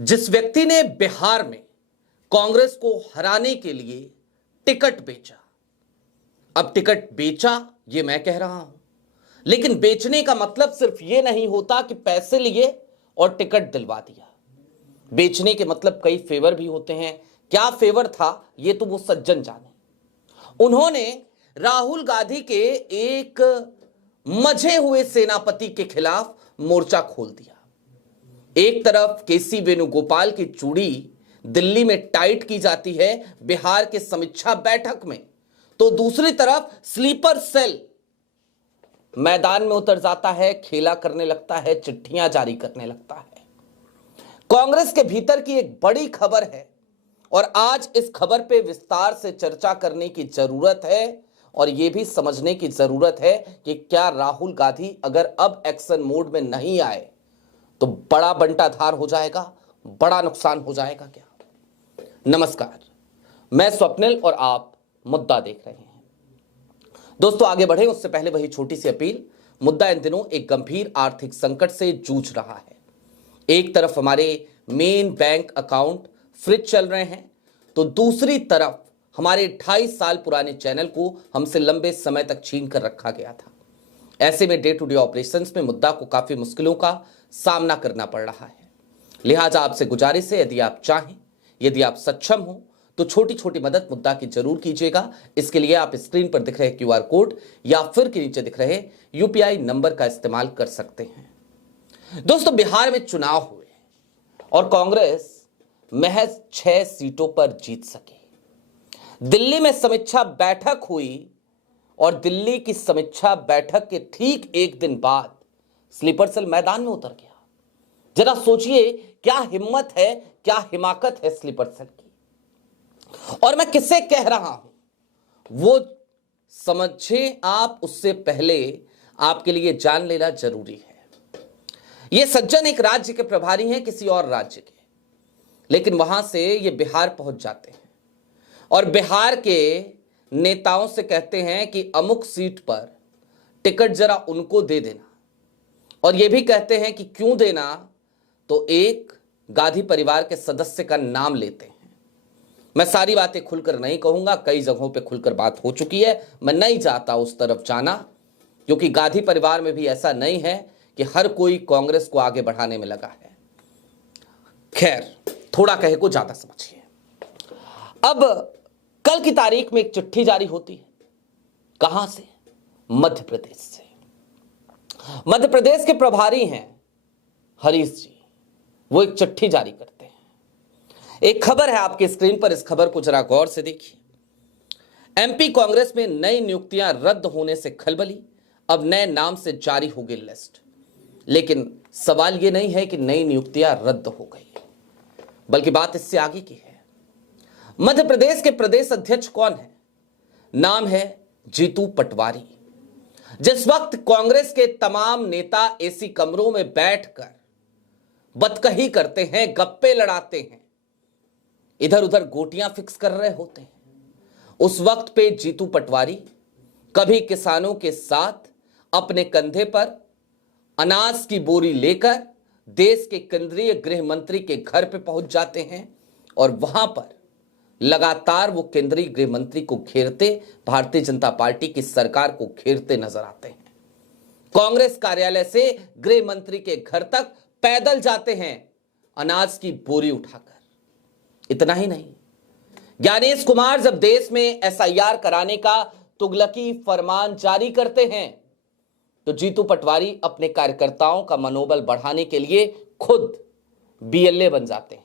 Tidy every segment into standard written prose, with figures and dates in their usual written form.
जिस व्यक्ति ने बिहार में कांग्रेस को हराने के लिए टिकट बेचा, अब टिकट बेचा ये मैं कह रहा हूं, लेकिन बेचने का मतलब सिर्फ ये नहीं होता कि पैसे लिए और टिकट दिलवा दिया। बेचने के मतलब कई फेवर भी होते हैं। क्या फेवर था ये तो वो सज्जन जाने। उन्होंने राहुल गांधी के एक मजे हुए सेनापति के खिलाफ मोर्चा खोल दिया। एक तरफ केसी वेणुगोपाल की चूड़ी दिल्ली में टाइट की जाती है बिहार के समीक्षा बैठक में, तो दूसरी तरफ स्लीपर सेल मैदान में उतर जाता है, खेला करने लगता है, चिट्ठियां जारी करने लगता है। कांग्रेस के भीतर की एक बड़ी खबर है और आज इस खबर पे विस्तार से चर्चा करने की जरूरत है और यह भी समझने की जरूरत है कि क्या राहुल गांधी अगर अब एक्शन मोड में नहीं आए तो बड़ा बंटाधार हो जाएगा, बड़ा नुकसान हो जाएगा क्या। नमस्कार, मैं स्वप्निल और आप मुद्दा देख रहे हैं। दोस्तों आगे बढ़े उससे पहले वही छोटी सी अपील। मुद्दा इन दिनों एक गंभीर आर्थिक संकट से जूझ रहा है। एक तरफ हमारे मेन बैंक अकाउंट फ्रीज चल रहे हैं, तो दूसरी तरफ हमारे 28 साल पुराने चैनल को हमसे लंबे समय तक छीन कर रखा गया था। ऐसे में डे टू डे ऑपरेशंस में मुद्दा को काफी मुश्किलों का सामना करना पड़ रहा है। लिहाजा आपसे गुजारिश है, यदि आप चाहें, यदि आप सक्षम हो तो छोटी छोटी मदद मुद्दा की जरूर कीजिएगा। इसके लिए आप स्क्रीन पर दिख रहे क्यूआर कोड या फिर के नीचे दिख रहे यूपीआई नंबर का इस्तेमाल कर सकते हैं। दोस्तों बिहार में चुनाव हुए और कांग्रेस महज 6 सीटों पर जीत सकी। दिल्ली में समीक्षा बैठक हुई और दिल्ली की समीक्षा बैठक के ठीक एक दिन बाद स्लीपर सेल मैदान में उतर गया। जरा सोचिए क्या हिम्मत है, क्या हिमाकत है स्लीपर सेल की। और मैं किसे कह रहा हूं वो समझे आप, उससे पहले आपके लिए जान लेना जरूरी है। ये सज्जन एक राज्य के प्रभारी हैं, किसी और राज्य के, लेकिन वहां से ये बिहार पहुंच जाते हैं और बिहार के नेताओं से कहते हैं कि अमुक सीट पर टिकट जरा उनको दे देना, और ये भी कहते हैं कि क्यों देना, तो एक गांधी परिवार के सदस्य का नाम लेते हैं। मैं सारी बातें खुलकर नहीं कहूंगा, कई जगहों पे खुलकर बात हो चुकी है, मैं नहीं चाहता उस तरफ जाना, क्योंकि गांधी परिवार में भी ऐसा नहीं है कि हर कोई कांग्रेस को आगे बढ़ाने में लगा है। खैर, थोड़ा कहे को ज्यादा समझिए। अब कल की तारीख में एक चिट्ठी जारी होती है। कहां से? मध्य प्रदेश से। मध्य प्रदेश के प्रभारी हैं हरीश जी, वो एक चिट्ठी जारी करते हैं। एक खबर है आपके स्क्रीन पर, इस खबर को जरा गौर से देखिए। एमपी कांग्रेस में नई नियुक्तियां रद्द होने से खलबली, अब नए नाम से जारी होगी लिस्ट। लेकिन सवाल यह नहीं है कि नई नियुक्तियां रद्द हो गई, बल्कि बात इससे आगे की है। मध्य प्रदेश के प्रदेश अध्यक्ष कौन है? नाम है जीतू पटवारी। जिस वक्त कांग्रेस के तमाम नेता एसी कमरों में बैठकर बतकही करते हैं, गप्पे लड़ाते हैं, इधर उधर गोटियां फिक्स कर रहे होते हैं, उस वक्त पे जीतू पटवारी कभी किसानों के साथ अपने कंधे पर अनाज की बोरी लेकर देश के केंद्रीय गृह मंत्री के घर पे पहुंच जाते हैं और वहां पर लगातार वो केंद्रीय गृह मंत्री को घेरते, भारतीय जनता पार्टी की सरकार को घेरते नजर आते हैं। कांग्रेस कार्यालय से गृह मंत्री के घर तक पैदल जाते हैं अनाज की बोरी उठाकर। इतना ही नहीं, ज्ञानेश कुमार जब देश में एसआईआर कराने का तुगलकी फरमान जारी करते हैं तो जीतू पटवारी अपने कार्यकर्ताओं का मनोबल बढ़ाने के लिए खुद बीएलए बन जाते हैं,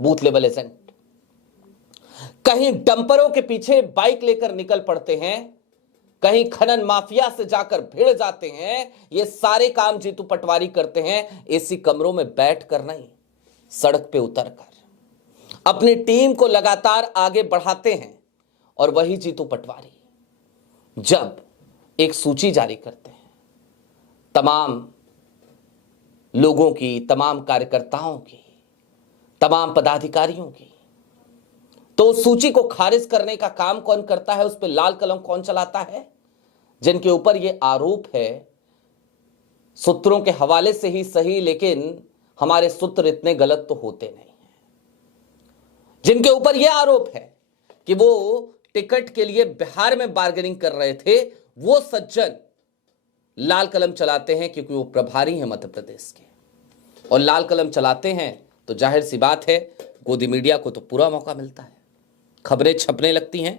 बूथ लेवल एजेंट। कहीं डंपरों के पीछे बाइक लेकर निकल पड़ते हैं, कहीं खनन माफिया से जाकर भिड़ जाते हैं। ये सारे काम जीतू पटवारी करते हैं, एसी कमरों में बैठकर नहीं, सड़क पे उतरकर अपनी टीम को लगातार आगे बढ़ाते हैं। और वही जीतू पटवारी जब एक सूची जारी करते हैं तमाम लोगों की, तमाम कार्यकर्ताओं की, तमाम पदाधिकारियों की, तो उस सूची को खारिज करने का काम कौन करता है, उस पर लाल कलम कौन चलाता है? जिनके ऊपर यह आरोप है, सूत्रों के हवाले से ही सही लेकिन हमारे सूत्र इतने गलत तो होते नहीं हैं। जिनके ऊपर यह आरोप है कि वो टिकट के लिए बिहार में बार्गेनिंग कर रहे थे, वो सज्जन लाल कलम चलाते हैं क्योंकि वो प्रभारी हैं मध्य प्रदेश के, और लाल कलम चलाते हैं तो जाहिर सी बात है गोदी मीडिया को तो पूरा मौका मिलता है। खबरें छपने लगती हैं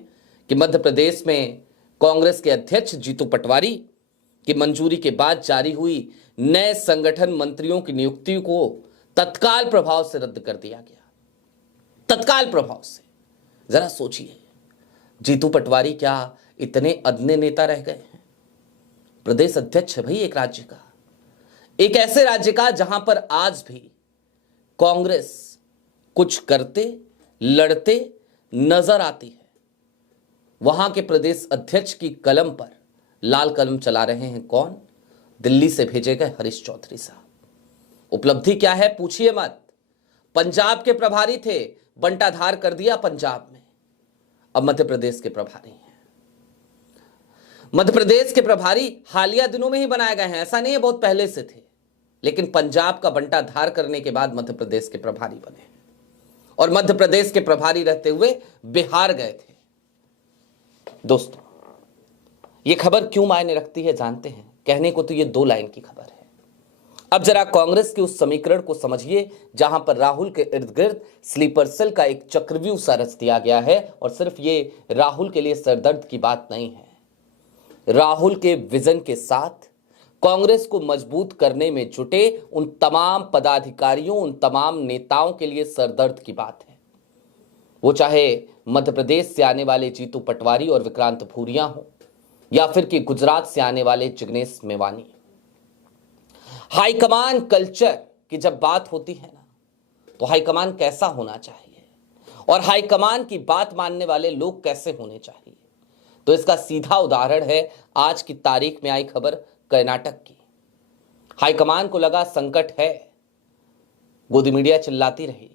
कि मध्य प्रदेश में कांग्रेस के अध्यक्ष जीतू पटवारी की मंजूरी के बाद जारी हुई नए संगठन मंत्रियों की नियुक्ति को तत्काल प्रभाव से रद्द कर दिया गया। तत्काल प्रभाव से। जरा सोचिए, जीतू पटवारी क्या इतने अदने नेता रह गए हैं? प्रदेश अध्यक्ष है भाई एक राज्य का, एक ऐसे राज्य का जहां पर आज भी कांग्रेस कुछ करते लड़ते नजर आती है। वहां के प्रदेश अध्यक्ष की कलम पर लाल कलम चला रहे हैं कौन? दिल्ली से भेजे गए हरीश चौधरी साहब। उपलब्धि क्या है पूछिए मत। पंजाब के प्रभारी थे, बंटाधार कर दिया पंजाब में, अब मध्य प्रदेश के प्रभारी हैं। मध्य प्रदेश के प्रभारी हालिया दिनों में ही बनाए गए हैं, ऐसा नहीं है बहुत पहले से थे, लेकिन पंजाब का बंटाधार करने के बाद मध्य प्रदेश के प्रभारी बने, और मध्य प्रदेश के प्रभारी रहते हुए बिहार गए थे। दोस्तों, यह खबर क्यों मायने रखती है जानते हैं? कहने को तो यह 2 लाइन की खबर है। अब जरा कांग्रेस के उस समीकरण को समझिए जहां पर राहुल के इर्द गिर्द स्लीपर सेल का एक चक्रव्यूह सा रच दिया गया है, और सिर्फ ये राहुल के लिए सरदर्द की बात नहीं है, राहुल के विजन के साथ कांग्रेस को मजबूत करने में जुटे उन तमाम पदाधिकारियों, उन तमाम नेताओं के लिए सरदर्द की बात है। वो चाहे मध्य प्रदेश से आने वाले जीतू पटवारी और विक्रांत भूरिया हो, या फिर कि गुजरात से आने वाले जिग्नेश मेवानी। हाईकमान कल्चर की जब बात होती है ना, तो हाईकमान कैसा होना चाहिए और हाईकमान की बात मानने वाले लोग कैसे होने चाहिए, तो इसका सीधा उदाहरण है आज की तारीख में आई खबर कर्नाटक की। हाईकमान को लगा संकट है, गोदी मीडिया चिल्लाती रही,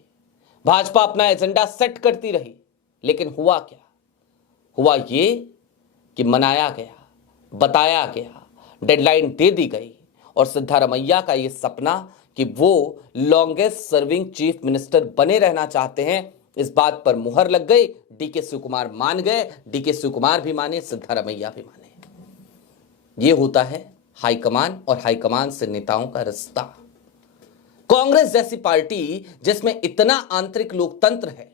भाजपा अपना एजेंडा सेट करती रही, लेकिन हुआ क्या? हुआ ये कि मनाया गया, बताया गया, डेडलाइन दे दी गई, और सिद्धारमैया का ये सपना कि वो लॉन्गेस्ट सर्विंग चीफ मिनिस्टर बने रहना चाहते हैं, इस बात पर मुहर लग गई। डीके शिवकुमार मान गए, डीके शिवकुमार भी माने, सिद्धारमैया भी माने। ये होता है हाईकमान और हाईकमान से नेताओं का रिश्ता। कांग्रेस जैसी पार्टी जिसमें इतना आंतरिक लोकतंत्र है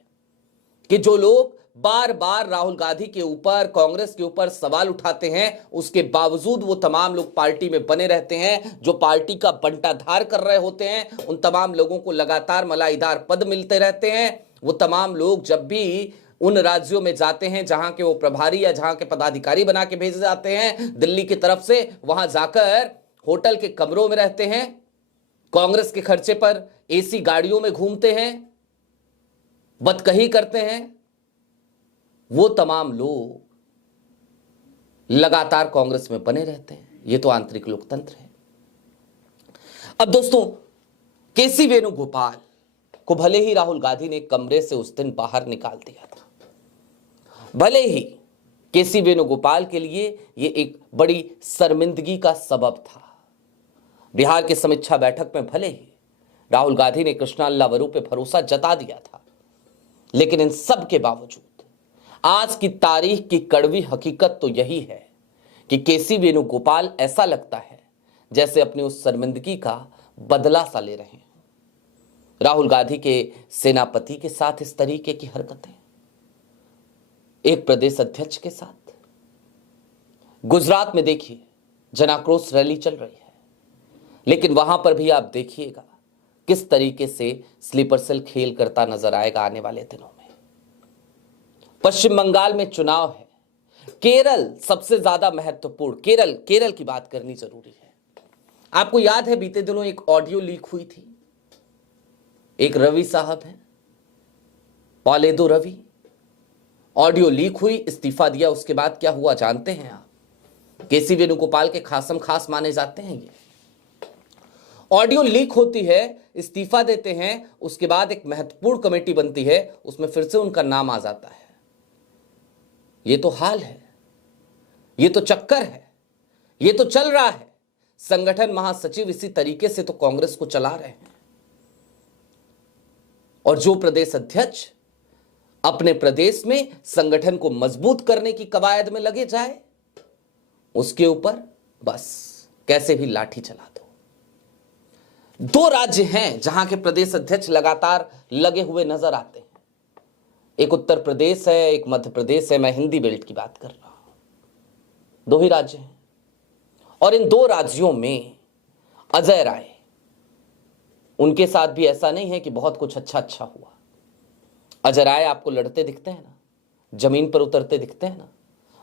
कि जो लोग बार बार राहुल गांधी के ऊपर, कांग्रेस के ऊपर सवाल उठाते हैं, उसके बावजूद वो तमाम लोग पार्टी में बने रहते हैं। जो पार्टी का बंटाधार कर रहे होते हैं, उन तमाम लोगों को लगातार मलाईदार पद मिलते रहते हैं। वो तमाम लोग जब भी उन राज्यों में जाते हैं जहां के वो प्रभारी या जहां के पदाधिकारी बना के भेजे जाते हैं दिल्ली की तरफ से, वहां जाकर होटल के कमरों में रहते हैं, कांग्रेस के खर्चे पर एसी गाड़ियों में घूमते हैं, बदकही करते हैं। वो तमाम लोग लगातार कांग्रेस में बने रहते हैं। ये तो आंतरिक लोकतंत्र है। अब दोस्तों, केसी वेणुगोपाल को भले ही राहुल गांधी ने कमरे से उस दिन बाहर निकाल दिया था, भले ही केसी वेणुगोपाल के लिए यह एक बड़ी शर्मिंदगी का सबब था। बिहार की समीक्षा बैठक में भले ही राहुल गांधी ने कृष्णा अल्लावरू पे भरोसा जता दिया था, लेकिन इन सब के बावजूद आज की तारीख की कड़वी हकीकत तो यही है कि केसी वेणुगोपाल ऐसा लगता है जैसे अपनी उस शर्मिंदगी का बदला सा ले रहे हैं। राहुल गांधी के सेनापति के साथ इस तरीके की हरकतें, एक प्रदेश अध्यक्ष के साथ। गुजरात में देखिए जनाक्रोश रैली चल रही है, लेकिन वहां पर भी आप देखिएगा किस तरीके से स्लीपर सेल खेल करता नजर आएगा आने वाले दिनों में। पश्चिम बंगाल में चुनाव है, केरल सबसे ज्यादा महत्वपूर्ण, केरल की बात करनी जरूरी है। आपको याद है बीते दिनों एक ऑडियो लीक हुई थी, एक रवि साहब हैं, पालेदो रवि, ऑडियो लीक हुई, इस्तीफा दिया। उसके बाद क्या हुआ जानते हैं आप? केसी वेणुगोपाल के खासम खास माने जाते हैं ये। ऑडियो लीक होती है, इस्तीफा देते हैं, उसके बाद एक महत्वपूर्ण कमेटी बनती है, उसमें फिर से उनका नाम आ जाता है। ये तो हाल है, ये तो चक्कर है, ये तो चल रहा है। संगठन महासचिव इसी तरीके से तो कांग्रेस को चला रहे हैं। और जो प्रदेश अध्यक्ष अपने प्रदेश में संगठन को मजबूत करने की कवायद में लगे जाए, उसके ऊपर बस कैसे भी लाठी चला दो। दो राज्य हैं जहां के प्रदेश अध्यक्ष लगातार लगे हुए नजर आते हैं। एक उत्तर प्रदेश है, एक मध्य प्रदेश है। मैं हिंदी बेल्ट की बात कर रहा हूं। दो ही राज्य हैं और इन दो राज्यों में अजय राय, उनके साथ भी ऐसा नहीं है कि बहुत कुछ अच्छा हुआ। अजय राय आपको लड़ते दिखते हैं ना, जमीन पर उतरते दिखते हैं ना।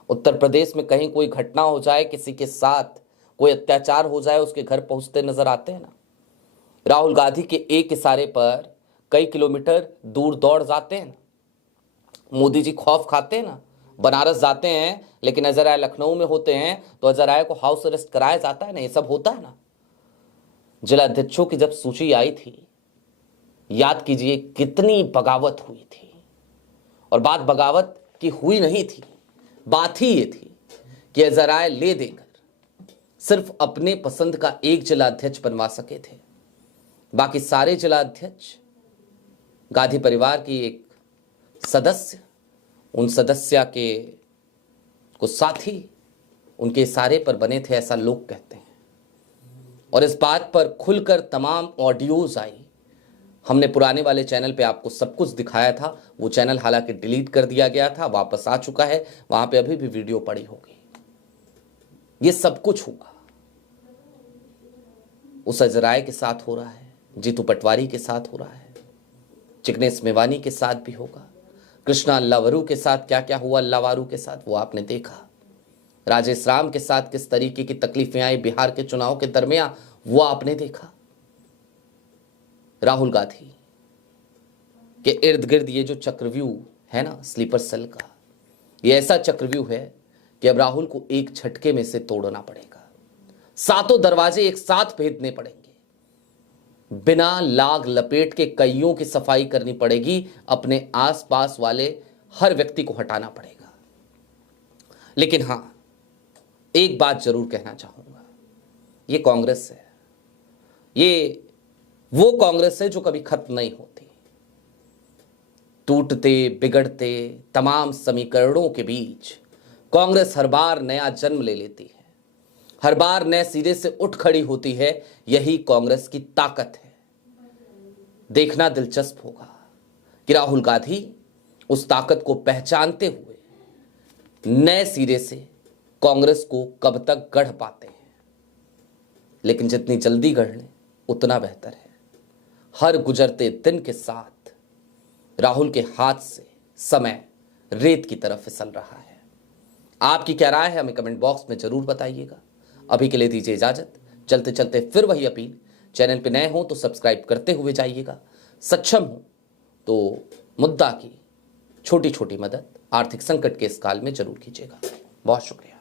उत्तर प्रदेश में कहीं कोई घटना हो जाए, किसी के साथ कोई अत्याचार हो जाए, उसके घर पहुंचते नजर आते हैं ना। राहुल गांधी के एक इशारे पर कई किलोमीटर दूर दौड़ जाते हैं ना। मोदी जी खौफ खाते हैं ना, बनारस जाते हैं, लेकिन अजय राय लखनऊ में होते हैं तो अजय राय को हाउस अरेस्ट कराया जाता है ना। ये सब होता है ना। जिला अध्यक्षों की जब सूची आई थी, याद कीजिए कितनी बगावत हुई थी। और बात बगावत की हुई नहीं थी, बात ही ये थी कि अजय राय ले देकर सिर्फ अपने पसंद का एक जिला अध्यक्ष बनवा सके थे। बाकी सारे जिला अध्यक्ष गांधी परिवार की एक सदस्य, उन सदस्य के कुछ साथी उनके इशारे पर बने थे, ऐसा लोग कहते हैं। और इस बात पर खुलकर तमाम ऑडियोज आई। हमने पुराने वाले चैनल पे आपको सब कुछ दिखाया था। वो चैनल हालांकि डिलीट कर दिया गया था, वापस आ चुका है। वहां पे अभी भी वीडियो पड़ी होगी। ये सब कुछ हुआ उस अजय राय के साथ हो रहा है, जीतू पटवारी के साथ हो रहा है, चिकनेश मेवानी के साथ भी होगा। कृष्णा अल्लावरू के साथ क्या क्या हुआ, अल्लावारू के साथ वो आपने देखा। राजेश राम के साथ किस तरीके की तकलीफें आई बिहार के चुनाव के दरमियान, वो आपने देखा। राहुल गांधी के इर्द गिर्द ये जो चक्रव्यूह है ना, स्लीपर सेल का, ये ऐसा चक्रव्यूह है कि अब राहुल को एक झटके में से तोड़ना पड़ेगा। सातों दरवाजे एक साथ भेदने पड़ेंगे। बिना लाग लपेट के कईयों की सफाई करनी पड़ेगी। अपने आसपास वाले हर व्यक्ति को हटाना पड़ेगा। लेकिन हां, एक बात जरूर कहना चाहूंगा, ये कांग्रेस है, ये वो कांग्रेस है जो कभी खत्म नहीं होती। टूटते बिगड़ते तमाम समीकरणों के बीच कांग्रेस हर बार नया जन्म ले लेती है, हर बार नए सिरे से उठ खड़ी होती है। यही कांग्रेस की ताकत है। देखना दिलचस्प होगा कि राहुल गांधी उस ताकत को पहचानते हुए नए सिरे से कांग्रेस को कब तक गढ़ पाते हैं। लेकिन जितनी जल्दी गढ़ लें उतना बेहतर है। हर गुजरते दिन के साथ राहुल के हाथ से समय रेत की तरफ फिसल रहा है। आपकी क्या राय है, हमें कमेंट बॉक्स में जरूर बताइएगा। अभी के लिए दीजिए इजाजत। चलते चलते फिर वही अपील, चैनल पे नए हो तो सब्सक्राइब करते हुए जाइएगा। सक्षम हो तो मुद्दा की छोटी छोटी मदद आर्थिक संकट के इस काल में जरूर कीजिएगा। बहुत शुक्रिया।